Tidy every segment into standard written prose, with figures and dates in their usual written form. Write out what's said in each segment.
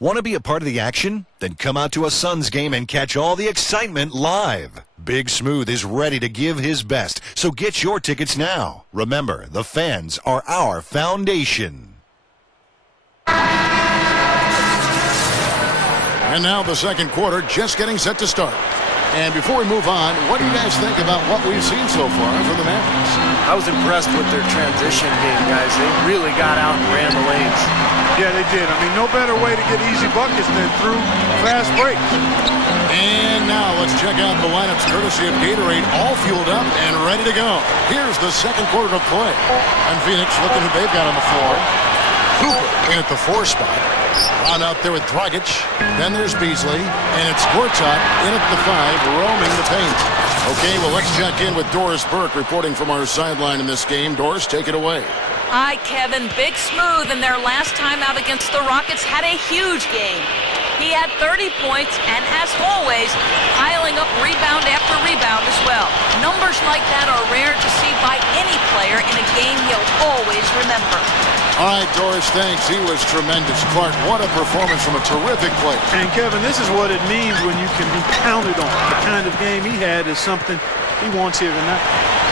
Want to be a part of the action? Then come out to a Suns game and catch all the excitement live. Big Smooth is ready to give his best, so get your tickets now. Remember, the fans are our foundation. And now the second quarter just getting set to start. And before we move on, what do you guys think about what we've seen so far from the Mavs? I was impressed with their transition game, guys. They really got out and ran the lanes. Yeah, they did. I mean, no better way to get easy buckets than through fast breaks. And now let's check out the lineups courtesy of Gatorade, all fueled up and ready to go. Here's the second quarter of play. And Phoenix looking who they've got on the floor. Cooper in at the 4 spot. On out there with Dragic. Then there's Beasley. And it's Gortat in at the 5, roaming the paint. Okay, well, let's check in with Doris Burke reporting from our sideline in this game. Doris, take it away. Hi, Kevin. Big Smooth in their last time out against the Rockets had a huge game. He had 30 points and, as always, piling up rebound after rebound as well. Numbers like that are rare to see by any player in a game he'll always remember. All right, Doris, thanks. He was tremendous. Clark, what a performance from a terrific player. And, Kevin, this is what it means when you can be counted on. The kind of game he had is something he wants here tonight.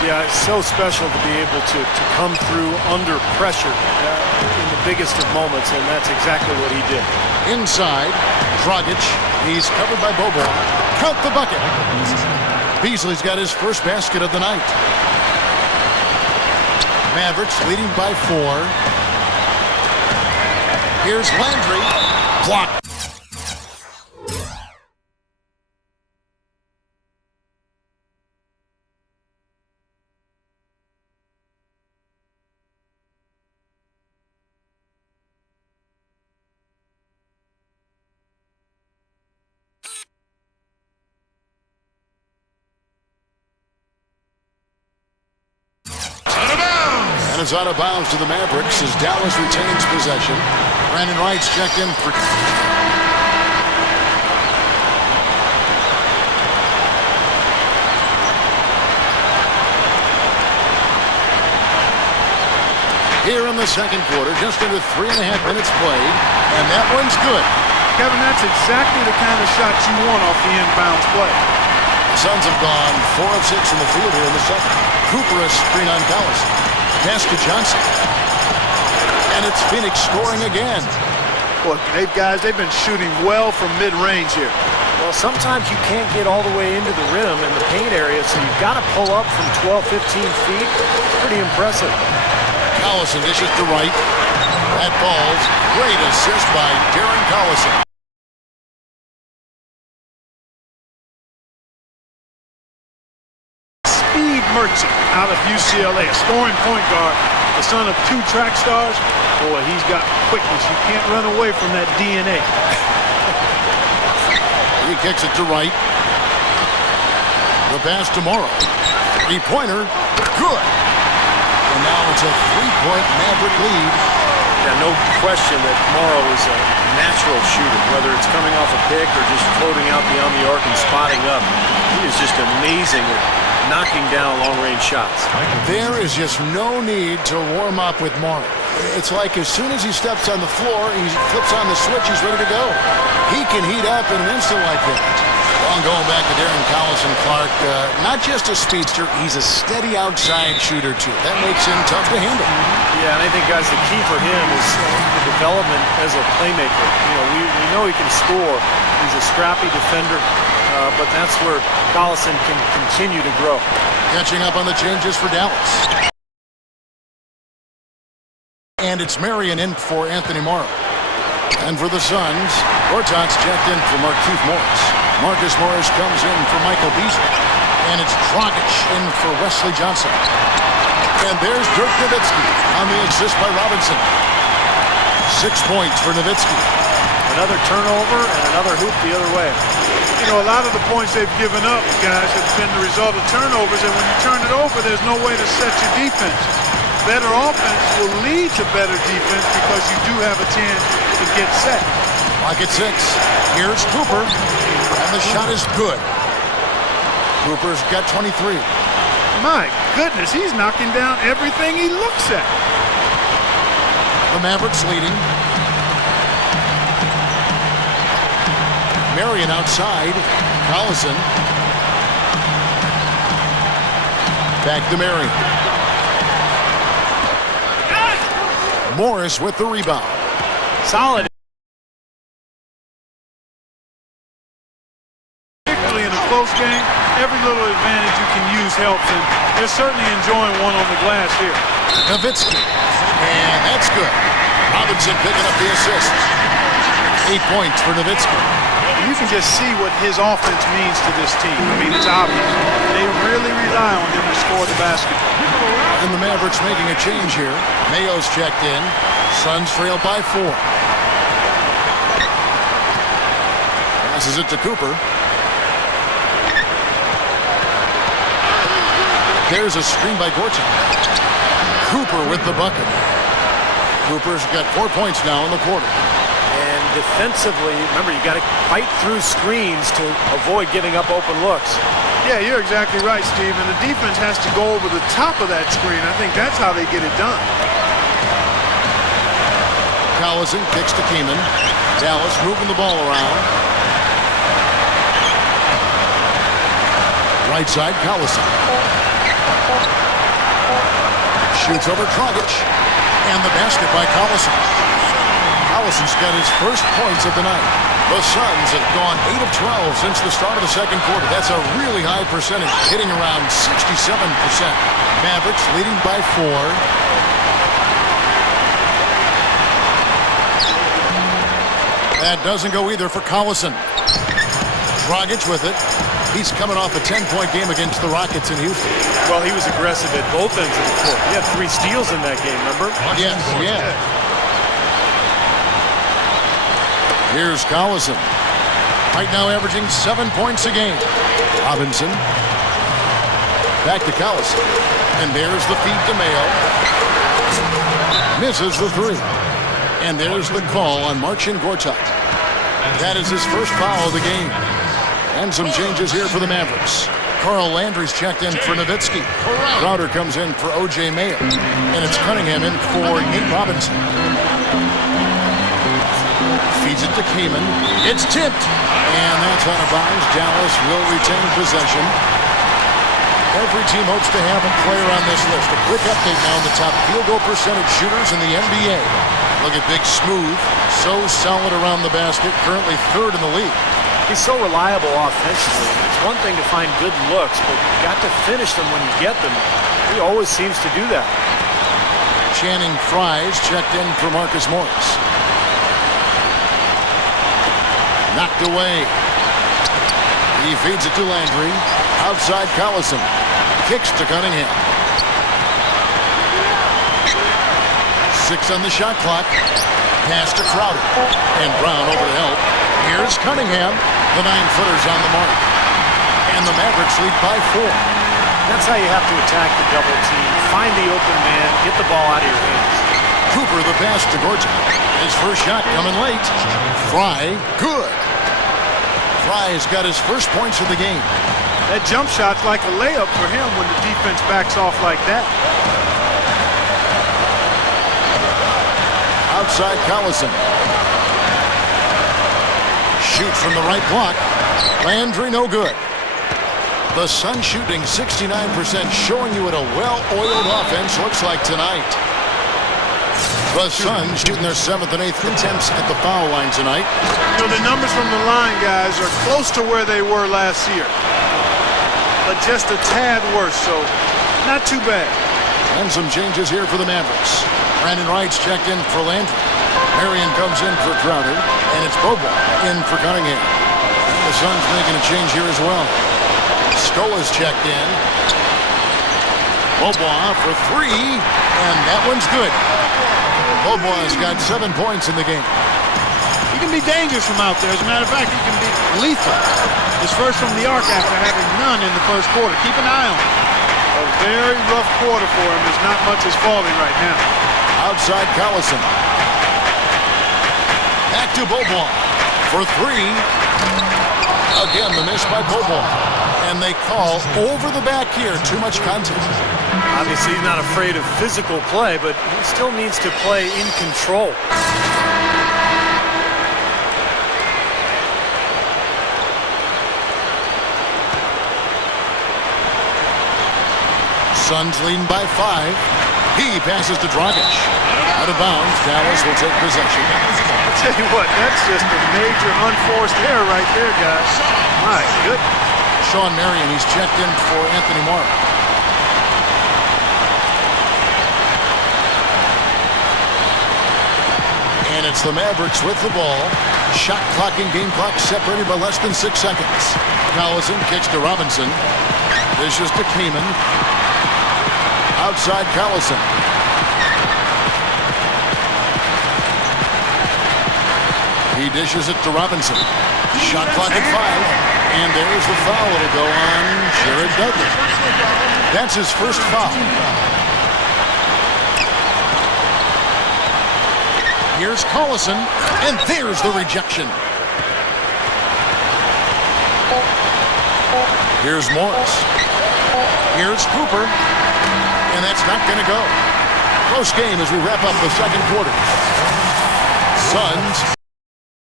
Yeah, it's so special to be able to come through under pressure in the biggest of moments, and that's exactly what he did. Inside, Dragic. He's covered by Boban. Count the bucket. Beasley's got his first basket of the night. Mavericks leading by 4. Here's Landry. Blocked. And it's out of bounds to the Mavericks as Dallas retains possession. Brandon Wright's checked in for... Here in the second quarter, just under 3.5 minutes played, and that one's good. Kevin, that's exactly the kind of shot you want off the inbounds play. The Suns have gone 4 of 6 in the field here in the second. Cooper has screen on Dallas. Pass to Johnson. And it's Phoenix scoring again. Look, they've been shooting well from mid-range here. Well, sometimes you can't get all the way into the rim in the paint area, so you've got to pull up from 12, 15 feet. It's pretty impressive. Collison dishes to right. That ball's great assist by Darren Collison. Speed merchant out of UCLA, a scoring point guard, the son of 2 track stars. Boy, he's got quickness. You can't run away from that DNA. He kicks it to right. The pass to Morrow. 3-pointer. Good. And now it's a 3-point Maverick lead. Yeah, no question that Morrow is a natural shooter, whether it's coming off a pick or just floating out beyond the arc and spotting up. He is just amazing at knocking down long-range shots. There is just no need to warm up with Morrow. It's like as soon as he steps on the floor, he flips on the switch, he's ready to go. He can heat up in an instant like that. Long going back to Darren Collison. Clark, not just a speedster, he's a steady outside shooter too. That makes him tough to handle. Yeah, and I think, guys, the key for him is the development as a playmaker. You know, we know he can score. He's a scrappy defender, but that's where Collison can continue to grow. Catching up on the changes for Dallas. And it's Marion in for Anthony Morrow. And for the Suns, Gortat's checked in for Markieff Morris. Marcus Morris comes in for Michael Beasley. And it's Dragic in for Wesley Johnson. And there's Dirk Nowitzki on the assist by Robinson. 6 points for Nowitzki. Another turnover and another hoop the other way. You know, a lot of the points they've given up, guys, have been the result of turnovers, and when you turn it over, there's no way to set your defense. Better offense will lead to better defense because you do have a chance to get set. Lock at 6. Here's Cooper, and the shot is good. Cooper's got 23. My goodness, he's knocking down everything he looks at. The Mavericks leading. Marion outside. Collison. Back to Marion. Morris with the rebound. Solid. Particularly in a close game, every little advantage you can use helps, and they're certainly enjoying one on the glass here. Nowitzki. And that's good. Robinson picking up the assist. 8 points for Nowitzki. You can just see what his offense means to this team. I mean, it's obvious. They really rely on him to score the basketball. And the Mavericks making a change here. Mayo's checked in. Suns trail by 4. Passes it to Cooper. There's a screen by Gorton. Cooper with the bucket. Cooper's got 4 points now in the quarter. And defensively, remember, you got to fight through screens to avoid giving up open looks. Yeah, you're exactly right, Steve. And the defense has to go over the top of that screen. I think that's how they get it done. Collison kicks to Keeman. Dallas moving the ball around. Right side, Collison. Shoots over Dragic. And the basket by Collison. Collison's got his first points of the night. The Suns have gone 8 of 12 since the start of the second quarter. That's a really high percentage, hitting around 67%. Mavericks leading by 4. That doesn't go either for Collison. Dragic with it. He's coming off a 10-point game against the Rockets in Houston. Well, he was aggressive at both ends of the court. He had 3 steals in that game, remember? Yes, yeah. Here's Collison. Right now averaging 7 points a game. Robinson. Back to Collison. And there's the feed to Mayo. Misses the 3. And there's the call on Marcin Gortat. That is his first foul of the game. And some changes here for the Mavericks. Carl Landry's checked in for Nowitzki. Crowder comes in for O.J. Mayo. And it's Cunningham in for Nate Robinson. Feeds it to Keeman. It's tipped. And that's out of bounds. Dallas will retain possession. Every team hopes to have a player on this list. A quick update now on the top field goal percentage shooters in the NBA. Look at Big Smooth. So solid around the basket. Currently 3rd in the league. He's so reliable offensively. It's one thing to find good looks, but you've got to finish them when you get them. He always seems to do that. Channing Frye's checked in for Marcus Morris. Knocked away. He feeds it to Landry. Outside Collison. Kicks to Cunningham. 6 on the shot clock. Pass to Crowder. And Brown over to help. Here's Cunningham. The 9-footer's on the mark. And the Mavericks lead by 4. That's how you have to attack the double team. Find the open man. Get the ball out of your hands. Cooper the pass to Gorton. His first shot coming late. Frye, good. Frye's got his first points of the game. That jump shot's like a layup for him when the defense backs off like that. Outside Collison. Shoots from the right block. Landry no good. The Suns shooting 69%, showing you what a well-oiled offense looks like tonight. The Suns shooting their 7th and 8th attempts at the foul line tonight. You know, the numbers from the line, guys, are close to where they were last year. But just a tad worse, so not too bad. And some changes here for the Mavericks. Brandon Wright's checked in for Landry. Marion comes in for Crowder. And it's Bobo in for Cunningham. The Suns making a change here as well. Scola's checked in. Bobo for 3. And that one's good. Bobo's got 7 points in the game. He can be dangerous from out there. As a matter of fact, he can be lethal. His first from the arc after having none in the first quarter. Keep an eye on him. A very rough quarter for him as not much is falling right now. Outside Collison. Back to Bobo for 3. Again, the miss by Bobo. And they call over the back here. Too much contact. Obviously, he's not afraid of physical play, but he still needs to play in control. Suns leading by 5. He passes to Dragic. Out of bounds. Dallas will take possession. I'll tell you what, that's just a major unforced error right there, guys. My goodness. Sean Marion, he's checked in for Anthony Mark. And it's the Mavericks with the ball. Shot clock and game clock separated by less than 6 seconds. Collison kicks to Robinson. Dishes to Kaman. Outside Collison. He dishes it to Robinson. Shot clock at 5. And there's the foul. It'll go on Jared Dudley. That's his first foul. Here's Collison, and there's the rejection. Here's Morris. Here's Cooper, and that's not going to go. Close game as we wrap up the second quarter. Suns